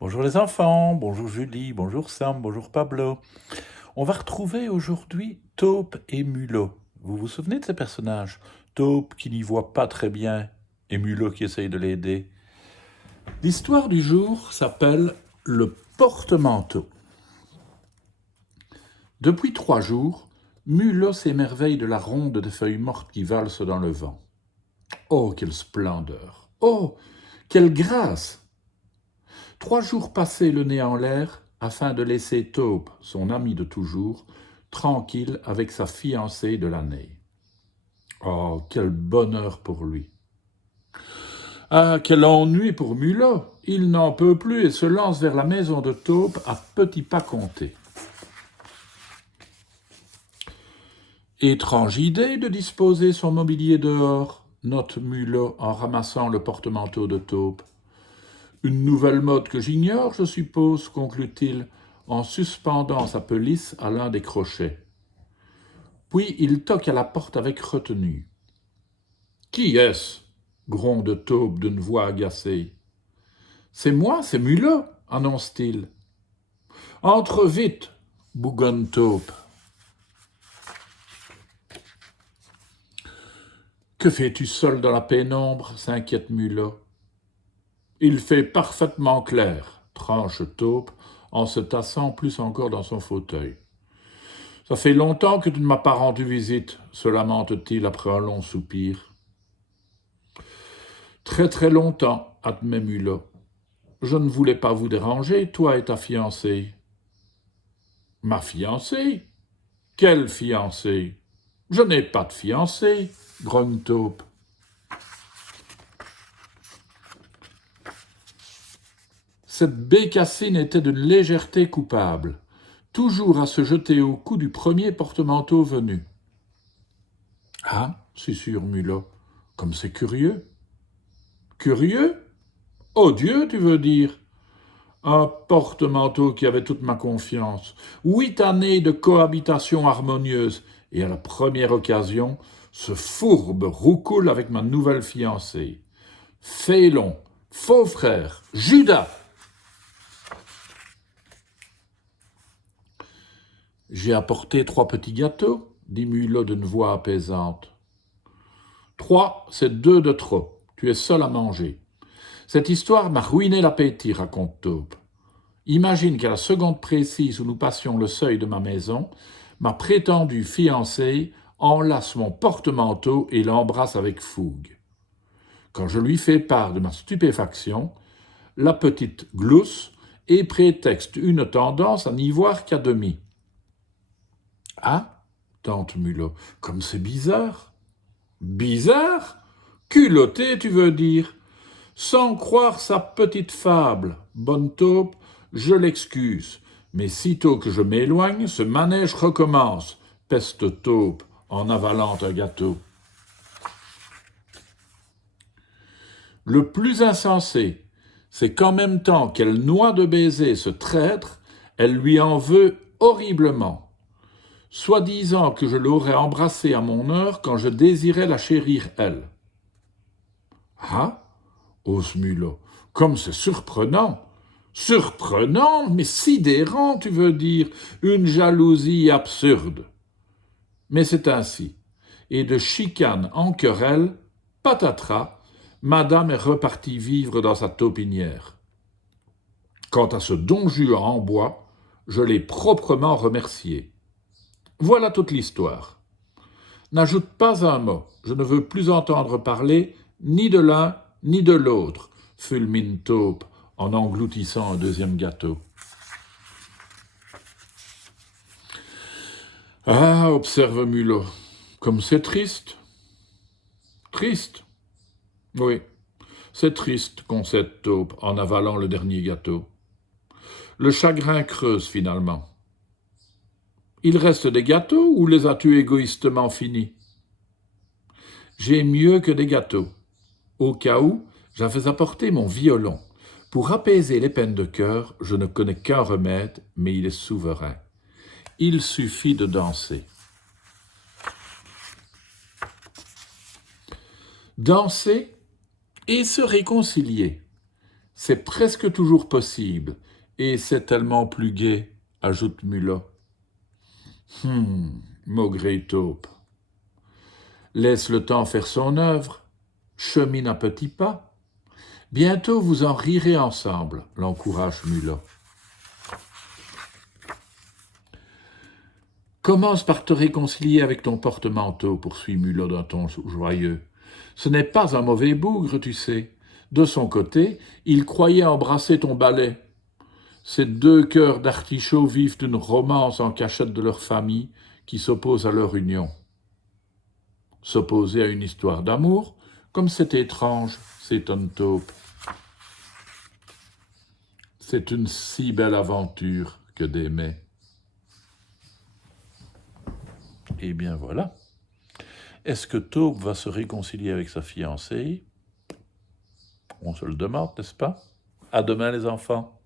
Bonjour les enfants, bonjour Julie, bonjour Sam, bonjour Pablo. On va retrouver aujourd'hui Taupe et Mulot. Vous vous souvenez de ces personnages? Taupe qui n'y voit pas très bien et Mulot qui essaye de l'aider. L'histoire du jour s'appelle le porte-manteau. Depuis 3 jours, Mulot s'émerveille de la ronde de feuilles mortes qui valsent dans le vent. Oh, quelle splendeur! Oh, quelle grâce! 3 jours passés le nez en l'air, afin de laisser Taupe, son ami de toujours, tranquille avec sa fiancée de l'année. Oh, quel bonheur pour lui! Ah, quel ennui pour Mulot! Il n'en peut plus et se lance vers la maison de Taupe à petits pas comptés. Étrange idée de disposer son mobilier dehors, note Mulot en ramassant le porte-manteau de Taupe. Une nouvelle mode que j'ignore, je suppose, conclut-il, en suspendant sa pelisse à l'un des crochets. Puis il toque à la porte avec retenue. « Qui est-ce » gronde Taupe d'une voix agacée. « C'est moi, c'est Mulot » annonce-t-il. « Entre vite » bougonne Taupe. « Que fais-tu seul dans la pénombre » s'inquiète Mulot. « Il fait parfaitement clair » tranche Taupe en se tassant plus encore dans son fauteuil. « Ça fait longtemps que tu ne m'as pas rendu visite » se lamente-t-il après un long soupir. « Très très longtemps » admet Mulot. « Je ne voulais pas vous déranger, toi et ta fiancée. »« Ma fiancée ? Quelle fiancée ? Je n'ai pas de fiancée » grogne Taupe. Cette bécassine était d'une légèreté coupable, toujours à se jeter au cou du premier porte-manteau venu. « Ah » susurre Mulot, « comme c'est curieux. »« Curieux ? Odieux, tu veux dire ? Un porte-manteau qui avait toute ma confiance. 8 années de cohabitation harmonieuse, et à la première occasion, ce fourbe roucoule avec ma nouvelle fiancée. Félon, faux frère, Judas !» « J'ai apporté 3 petits gâteaux, dit Mulot d'une voix apaisante. 3, c'est 2 de trop. Tu es seul à manger. Cette histoire m'a ruiné l'appétit, raconte Taupe. Imagine qu'à la seconde précise où nous passions le seuil de ma maison, ma prétendue fiancée enlace mon porte-manteau et l'embrasse avec fougue. Quand je lui fais part de ma stupéfaction, la petite glousse et prétexte une tendance à n'y voir qu'à demi. « Ah » tente Mulot, « comme c'est bizarre. »« Bizarre ? Culotté, tu veux dire ? Sans croire sa petite fable, bonne Taupe, je l'excuse. Mais sitôt que je m'éloigne, ce manège recommence, peste Taupe, en avalant un gâteau. Le plus insensé, c'est qu'en même temps qu'elle noie de baiser ce traître, elle lui en veut horriblement. Soi-disant que je l'aurais embrassée à mon heure quand je désirais la chérir, elle. « Ah » ose Mulot, « comme c'est surprenant !»« Surprenant, mais sidérant, tu veux dire, une jalousie absurde. » Mais c'est ainsi, et de chicane en querelle, patatras, madame est repartie vivre dans sa taupinière. Quant à ce don Juan en bois, je l'ai proprement remercié. Voilà toute l'histoire. N'ajoute pas un mot, je ne veux plus entendre parler ni de l'un ni de l'autre, fulmine Taupe en engloutissant un deuxième gâteau. Ah, observe Mulot, comme c'est triste. Triste ? Oui, c'est triste, concède Taupe en avalant le dernier gâteau. Le chagrin creuse finalement. Il reste des gâteaux ou les as-tu égoïstement finis ? J'ai mieux que des gâteaux. Au cas où, j'avais apporté mon violon. Pour apaiser les peines de cœur, je ne connais qu'un remède, mais il est souverain. Il suffit de danser. Danser et se réconcilier. C'est presque toujours possible, et c'est tellement plus gai, ajoute Mulot. Maugréa Taupe. Laisse le temps faire son œuvre, chemine à petits pas. Bientôt vous en rirez ensemble, l'encourage Mulot. Commence par te réconcilier avec ton porte-manteau, poursuit Mulot d'un ton joyeux. Ce n'est pas un mauvais bougre, tu sais. De son côté, il croyait embrasser ton balai. Ces deux cœurs d'artichaut vivent une romance en cachette de leur famille qui s'oppose à leur union. S'opposer à une histoire d'amour, comme c'est étrange, s'étonne Taupe. C'est une si belle aventure que d'aimer. Eh bien voilà. Est-ce que Taupe va se réconcilier avec sa fiancée? On se le demande, n'est-ce pas? À demain les enfants.